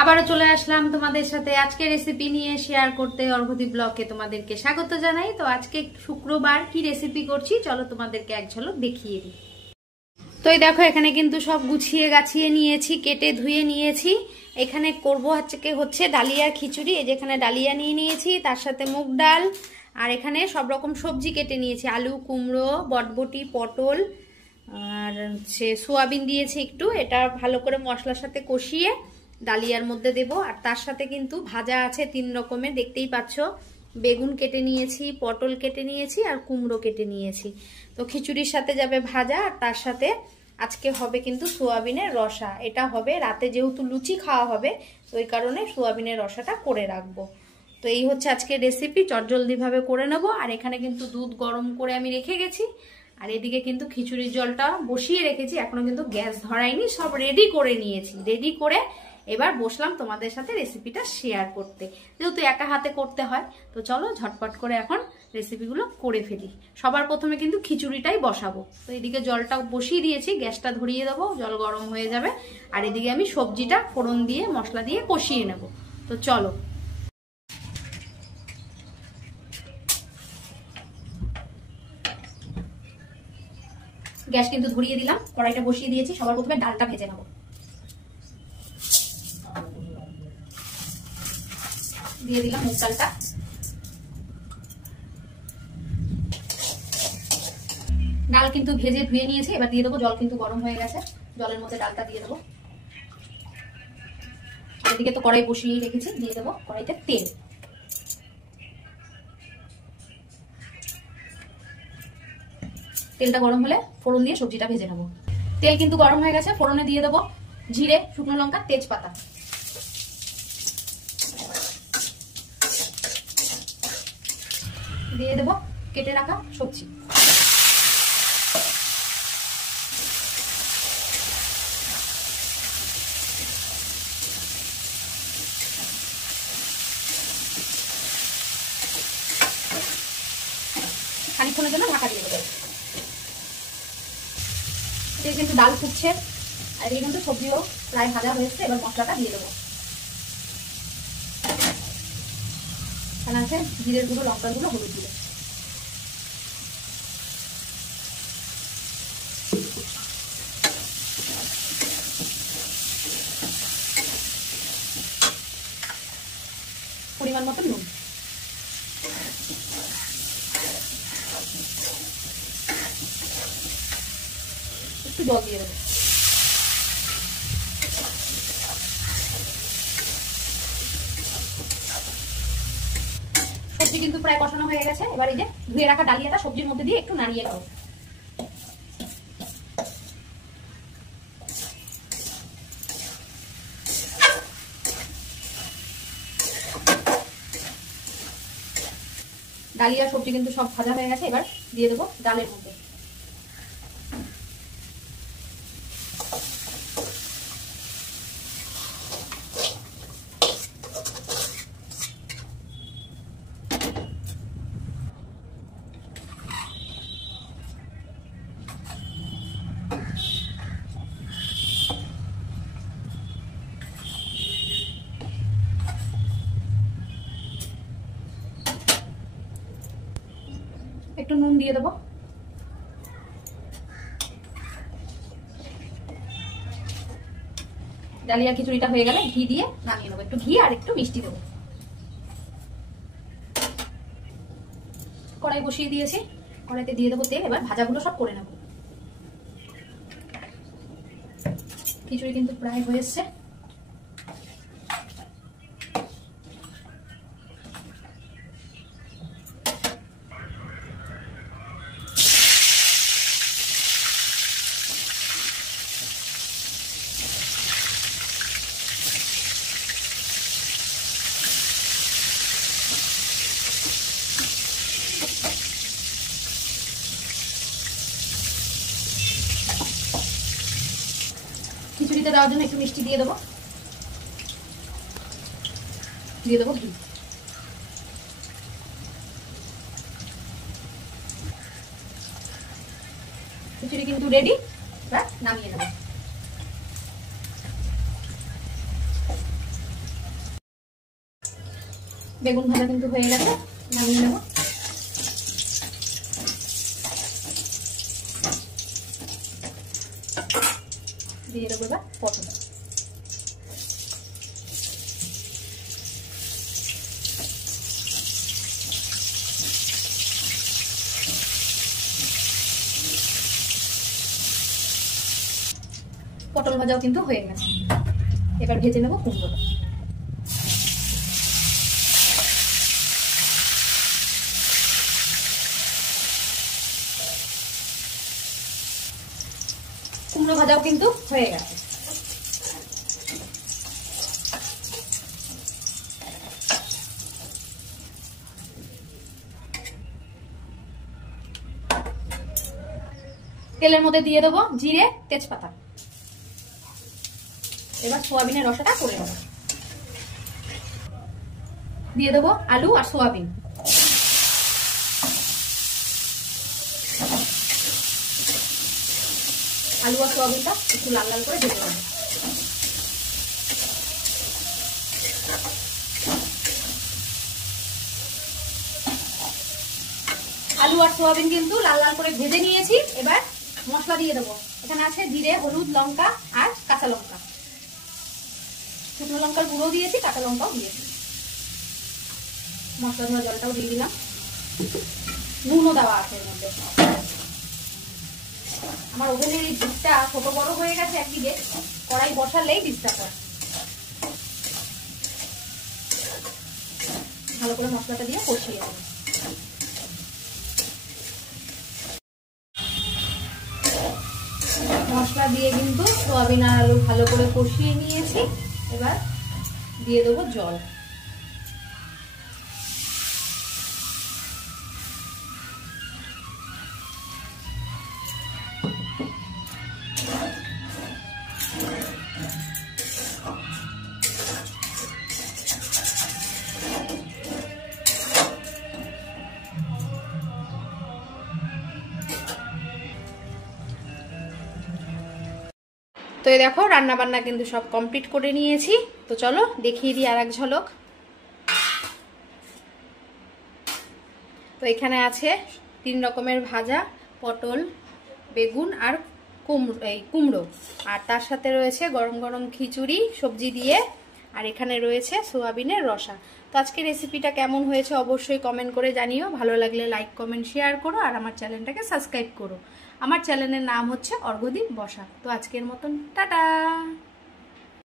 আবারও চলে আসলাম তোমাদের সাথে আজকে রেসিপি নিয়ে শেয়ার করতে। অর্ঘদী ব্লগে তোমাদেরকে স্বাগত জানাই। তো আজকে শুক্রবার কি রেসিপি করছি চলো তোমাদেরকে এক ঝলক দেখিয়ে দিই। তো এই দেখো এখানে কিন্তু সব গুছিয়ে গাছিয়ে নিয়েছি, কেটে ধুয়ে নিয়েছি। এখানে করবো হচ্ছে ডালিয়া খিচুড়ি। এই যেখানে ডালিয়া নিয়ে নিয়েছি, তার সাথে মুগ ডাল, আর এখানে সব রকম সবজি কেটে নিয়েছি, আলু, কুমড়ো, বটবটি, পটল, আর হচ্ছে সোয়াবিন দিয়েছি একটু। এটা ভালো করে মশলার সাথে কষিয়ে ডালিয়ার মধ্যে দেব। আর তার সাথে কিন্তু ভাজা আছে 3 রকমের, দেখতেই পাচ্ছ। বেগুন কেটে নিয়েছি, পটল কেটে নিয়েছি, আর কুমড়ো কেটে নিয়েছি। তো খিচুড়ির সাথে যাবে ভাজা, আর তার সাথে আজকে হবে কিন্তু সোয়াবিনের রসা। এটা হবে রাতে, যেহেতু লুচি খাওয়া হবে তো ওই কারণে সোয়াবিনের রসাটা করে রাখবো। তো এই হচ্ছে আজকে রেসিপি, চটজলদি ভাবে করে নেব। আর এখানে কিন্তু দুধ গরম করে আমি রেখে গেছি, আর এদিকে কিন্তু খিচুড়ির জলটা বসিয়ে রেখেছি, এখনো কিন্তু গ্যাস ধরাইনি, সব রেডি করে নিয়েছি। রেডি করে এবার বসলাম তোমাদের সাথে রেসিপিটা শেয়ার করতে, যেহেতু একা হাতে করতে হয়। তো চলো ঝটপট করে এখন রেসিপিগুলো করে ফেলি। সবার প্রথমে কিন্তু খিচুড়িটাই বসাবো। তো এদিকে জলটা বসিয়ে দিয়েছি, গ্যাসটা ধরিয়ে দেবো, জল গরম হয়ে যাবে। আর এদিকে আমি সবজিটা ফোড়ন দিয়ে মশলা দিয়ে কষিয়ে নেব। তো চলো, গ্যাস কিন্তু ধরিয়ে দিলাম, কড়াইটা বসিয়ে দিয়েছি। সবার প্রথমে ডালটা ভেজে নেবো। দিয়ে দিলাম মুগ ডালটা। ডাল কিন্তু ভেজে ধুয়ে নিয়েছি, এবার দিয়ে দেবো। জল কিন্তু গরম হয়ে গেছে, জলের মধ্যে ডালটা দিয়ে দেবো। এদিকে তো কড়াই বসিয়ে রেখেছি, দিয়ে দেবো কড়াইতে তেল। তেলটা গরম হলে ফোড়ন দিয়ে সবজিটা ভেজে নেবো। তেল কিন্তু গরম হয়ে গেছে, ফোড়নে দিয়ে দেবো জিরে, শুকনো লঙ্কা, তেজপাতা। দিয়ে দেবো কেটে রাখা সবজি। খানিকক্ষণের জন্য ঢাকা দিয়ে দেবো। এটা কিন্তু ডাল ফুটছে, আর এদিকে কিন্তু সবজিও প্রায় ভাজা হয়েছে। এবার মশলাটা দিয়ে দেবো। এখানে আছে জিরের গুঁড়ো, লঙ্কার গুঁড়ো, হলুদ গুঁড়ো। পরিমাণ মতো নুন। একটু জল দিয়ে দেবো। সবজি কিন্তু প্রায় কষানো হয়ে গেছে। এবার এই যে ধুয়ে রাখা ডালিয়াটা সবজির মধ্যে দিয়ে একটু নাড়িয়ে নেবো। ডালিয়া সবজি কিন্তু সব ভাজা হয়ে গেছে, এবার দিয়ে দেবো ডালের মধ্যে। একটু নুন দিয়ে দেবো। ডালিয়া খিচুড়িটা হয়ে গেলে ঘি দিয়ে নামিয়ে নেবো। একটু ঘি আর একটু মিষ্টি দেবো। কড়াই বসিয়ে দিয়েছি, কড়াইতে দিয়ে দেবো তেল। এবার ভাজাগুলো সব করে নেবো। খিচুড়ি কিন্তু প্রায় হয়ে এসছে। খিচুড়িতে দেওয়ার জন্য একটু মিষ্টি দিয়ে দেবো। দিয়ে দেবো ঘি। খিচুড়ি কিন্তু রেডি, এবার নামিয়ে নেবো। বেগুন ভাজা কিন্তু হয়ে গেছে, নামিয়ে নেব। দিয়ে দেবো এবার পটল। পটল ভাজাও কিন্তু হয়ে গেছে, এবার ভেজে নেব কুমড়োটা। কুমড়ো ভাজাও কিন্তু হয়ে গেছে। তেলের মধ্যে দিয়ে দেবো জিরে, তেজপাতা। এবার সোয়াবিনের রসাটা করে নেব। দিয়ে দেবো আলু আর সোয়াবিন। আলু আর সোয়াবিনটা একটু লাল লাল করে ভেজে নেব। আলু আর সোয়াবিন কিন্তু লাল লাল করে ভেজে নিয়েছি। এবার মশলা দিয়ে দেবো। এখানে আছে জিরে, হলুদ, লঙ্কা আর কাঁচা লঙ্কা। শুকনো লঙ্কার গুঁড়ো দিয়েছি, কাঁচা লঙ্কাও দিয়েছি। মশলা ধোয়া জলটাও দিয়ে দিলাম। নুনও দেওয়া আছে এর মধ্যে। আমার ওভেনের এই ডিশটা ছোট বড় হয়ে গেছে, একদিকে কড়াই বসালেই ডিশটা করে। ভালো করে মশলাটা দিয়ে কষিয়ে দেবো। মশলা দিয়ে কিন্তু সোয়াবিন আর আলু ভালো করে কষিয়ে নিয়েছি। এবার দিয়ে দেবো জল। তো এই দেখো রান্না বান্না কিন্তু সব কমপ্লিট করে নিয়েছি। তো চলো দেখিয়ে দিই আর এক ঝলক। তো এখানে আছে 3 রকমের ভাজা, পটল, বেগুন আর কুমড়ো। আর তার সাথে রয়েছে গরম গরম খিচুড়ি সবজি দিয়ে। আর এখানে রয়েছে সোয়াবিনের রসা। তো আজকে রেসিপিটা কেমন হয়েছে অবশ্যই কমেন্ট করে জানিও। ভালো লাগলে লাইক, কমেন্ট, শেয়ার করো। আর আমার চ্যানেলটাকে সাবস্ক্রাইব করো। আমার চ্যানেলের নাম হচ্ছে অর্ঘদীপ বসা। তো আজকের মতন টাটা।